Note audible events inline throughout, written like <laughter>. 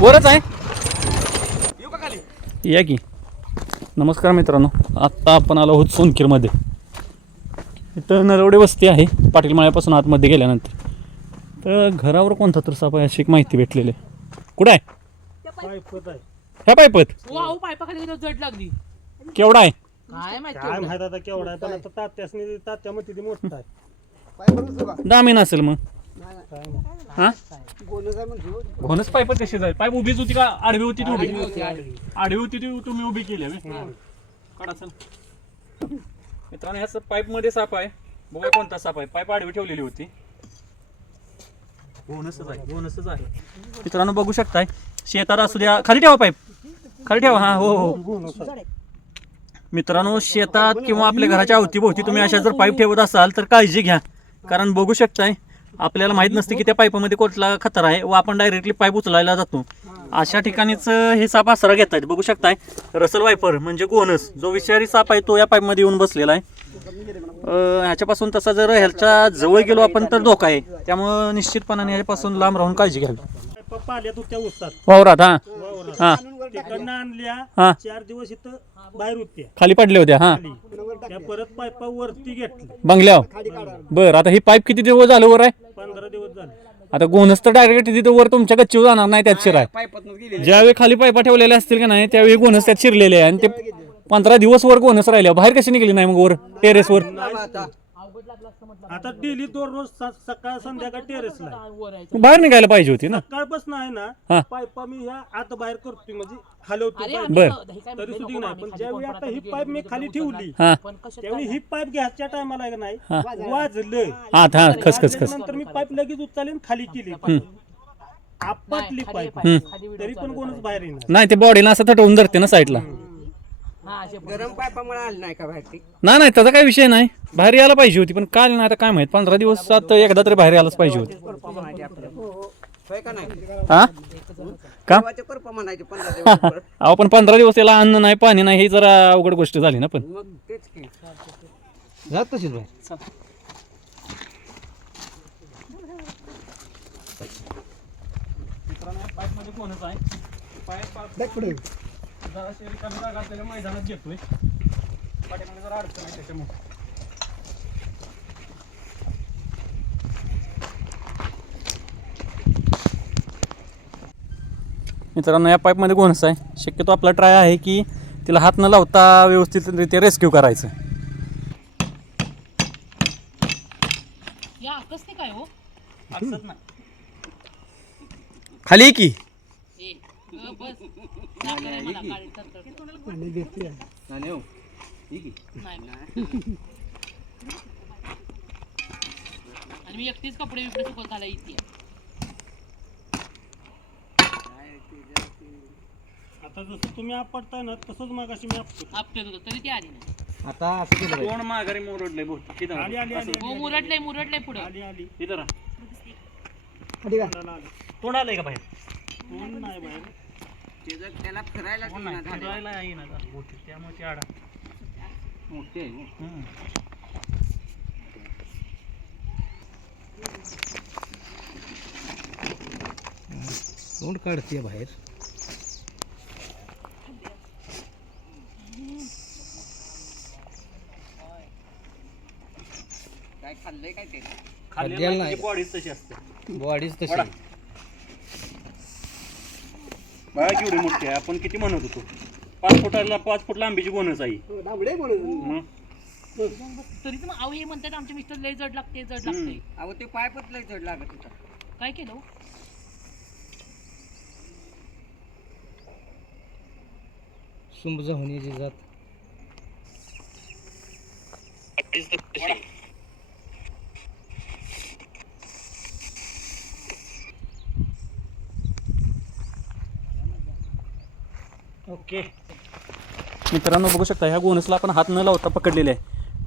वरच आहे. या की. नमस्कार मित्रांनो आत्ता आपण आलो आहोत सोनकीरमध्ये इथं नरवडे वस्ती आहे पाटील माळ्यापासून आतमध्ये गेल्यानंतर. तर घरावर कोणता तर साप आहे अशी एक माहिती भेटलेली आहे. कुठं आहे? ह्या पायपत? वाव पायपाखाली गेलो जड लागली. केवढा आहे? काय माहिती काय एवढं? माहीत आता केवढा आहे पण आता तात्यासनी तात्या मोठा आहे. असेल मग. हा? घोणच पाईप कशी जाईल? पाईप उभीच होती का? आडवी होती ती उभी आडवी होती, ती तुम्ही उभी केली काढा चल. मित्रांनो ह्या पाईपमध्ये साप आहे. बघा कोणता साप आहे. पाईप आडवी ठेवलेली होती. घोणसच आहे घोणसच आहे. मित्रांनो बघू शकताय. शेतात असू द्या. खाली ठेवा पाईप. खाली ठेवा. हा हो हो. मित्रांनो शेतात किंवा आपल्या घराच्या अवतीभोवती तुम्ही अशा जर पाईप ठेवत असाल तर काळजी घ्या. कारण बघू शकताय आपल्याला माहीत नसते की त्या पाईपामध्ये कुठला खतरा आहे व आपण डायरेक्टली पाईप उचलायला जातो. अशा ठिकाणीच हे साप आसरा घेत आहेत बघू शकताय रसल वायपर म्हणजे गोनस जो विषारी साप आहे तो या पाईपमध्ये येऊन बसलेला आहे. ह्याच्यापासून तसा जर ह्याच्या जवळ गेलो आपण तर धोका आहे. त्यामुळं निश्चितपणाने ह्याच्यापासून लांब राहून काळजी घ्यावी. पप्पा आल्या तू त्या उसात वावरात हा. वावरात. तिकडनं आणल्या चार दिवस इथं बाहेर होत्या. खाली पडले होत्या हा. खाली. त्या परत पायपा वरती घेतल्या. बंगल्यावर. बरं आता ही पाईप किती दिवस झालं वर आहे? आता गोनस तर डायरेक्ट तिथं वर तुमच्या गच्चीवर जाणार नाही त्यात शिराय. ज्यावेळी खाली पायपा ठेवलेल्या असतील का नाही त्यावेळी गोनस त्यात शिरलेले आहे. आणि ते पंधरा दिवस वर गोनस राहिले बाहेर कशी निघली नाही मग वर टेरेसवर आता डेली दोन रोज स- सकाळ संध्याकाळ टेरेसला आहे. आहे. बाहेर निघायला पाहिजे होती ना सकाळपासून आहे हा. ना पायपा मी ह्या आत बाहेर करतोय म्हणजे हलवतो अरे पाईप. आम्ही बर. तर- हे काय तरी म्हणते सुद्धा नको नाही पण खाली ज्यावेळी आता ही पाईप मी खाली ठेवली हा पण कशात त्यावेळी? ही पाईप घ्यायच्या टायमाला आहे का नाही हा. वाजलं हा हा खस खस खस नंतर मी पाईप लगेच उचलली आणि खाली केली खाली पाईप पाईप, खाली तरी पण कोणच. बाहेर येणार नाही ते बॉडीला असं थटवून धरते ना साईडला. गरम पायपामुळे आलं नाही का बाहेर ती नाही नाही त्याचा काही विषय नाही. बाहेर यायला पाहिजे होती पण काल नाही आता काय माहीत? पंधरा दिवसात एकदा तरी बाहेर यायलाच पाहिजे होती. म्हणायचे होय का नाही? हा का? देवाचे करपा म्हणायचे पंधरा दिवस. <laughs> अहो पण पंधरा दिवस त्याला अन्न नाही पाणी नाही ही जरा अवघड गोष्ट झाली ना पण. मग तेच की. जात तशीच बाहेर पाईपमध्ये कोणच आहे? पाईप जराशी रिकामी जागा असलेल्या मैदानात घेतोय. पाठीमागे जरा अडचण आहे त्याच्यामुळे. मित्रांनो या पाईपमध्ये कोणच आहे. शक्यतो आपला ट्राय आहे की तिला हात न लावता व्यवस्थितरित्या रेस्क्यू करायचं. या आकस ते काय हो? खाली की ए, अ, बस. लागलं नाही मला, काळी टरटर. नाही हो. नाही. आणि मी एकटीच कपडे बिपडे सुकत घाला इथे. आता जसं तुम्ही आपटताय ना तसंच मागाशी मी आपटतो. आपटे होतं तरी ती आली नाही. आता असं केलं पाहिजे. कोण माघारी मोरडले बहुतेक आली आली आली हो मुरटलंय मुरटलंय पुढं. आली आली. इथं तोंडाला आली. तोंड आलंय का बाहेर? तोंड नाही बाहेर. ते जर त्याला फिरायला दिलं नाही ना झालं. त्यामुळे ते आडा मोठे आहे हो. हम्म. तोंड काढते बाहेर काय खाल्लंय काय ते खाल्लेलं नाही, त्याची बॉडीच तशी असते बॉडीच वडा. बघा केवढी मोठी आहे. आपण किती म्हणत होतो? पाच फुटाला पाच फूट लांबीची बोनस आहे. मग? तरीच मग अहो हे म्हणतात आमचे मिस्टर लय जड लागते जड लागते. अहो ते पायपच लय जड लागत होता. काय केलं? हो? सुंबजा होण्याची जात. ओके. मित्रांनो बघू शकता ह्या गोनसला आपण हात न लावता पकडलेले आहे.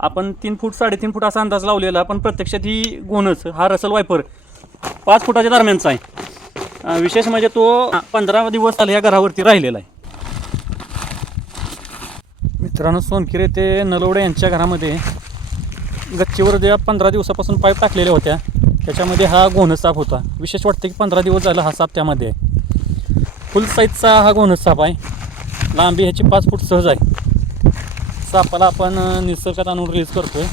आपण तीन फूट साडेतीन फूट असा अंदाज लावलेला पण प्रत्यक्षात ही गोनस हा रसल वायपर पाच फुटाच्या दरम्यानचा आहे. विशेष म्हणजे तो पंधरा दिवस झाले या घरावरती राहिलेला आहे. मित्रांनो सोनकिरे ते नलवडे यांच्या घरामध्ये गच्चीवर ज्या पंधरा दिवसापासून पाईप टाकलेल्या होत्या त्याच्यामध्ये हा गोनस साप होता. विशेष वाटतं की पंधरा दिवस झाला हा साप त्यामध्ये आहे. फुल साईजचा हा घोणस साप आहे. लांबी ह्याची पाच फूट सहज आहे. सापाला आपण निसर्गात आणून रिलीज करतोय.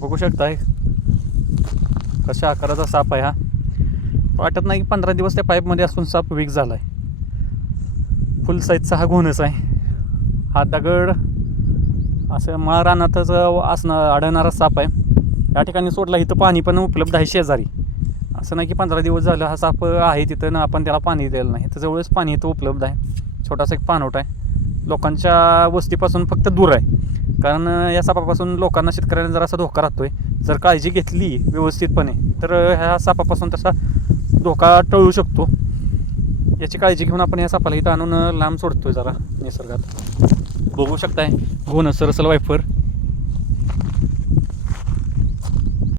बघू शकताय. कशा आकाराचा साप आहे हा. वाटत नाही की पंधरा दिवस त्या पाईपमध्ये असून साप वीक झाला आहे फुल साईजचा हा घोणच आहे. हा दगड असं मळा रानातच असणार आढळणारा साप आहे. या ठिकाणी सोडला इथं पाणी पण उपलब्ध आहे शेजारी. असं नाही की पंधरा दिवस झालं हा साप आहे तिथं ना आपण त्याला पाणी दिलेलं नाही. तर जवळच पाणी इथं उपलब्ध आहे. छोटासा एक पाणवट आहे. लोकांच्या वस्तीपासून फक्त दूर आहे. कारण या सापापासून लोकांना शेतकऱ्यांना जरासा धोका राहतो आहे जर काळजी घेतली व्यवस्थितपणे तर ह्या सापापासून तसा धोका टळू शकतो. याची काळजी घेऊन आपण या सापाला इथं आणून लांब सोडतो आहे जरा निसर्गात. बघू शकताय हो घोणसर असेल वायफर.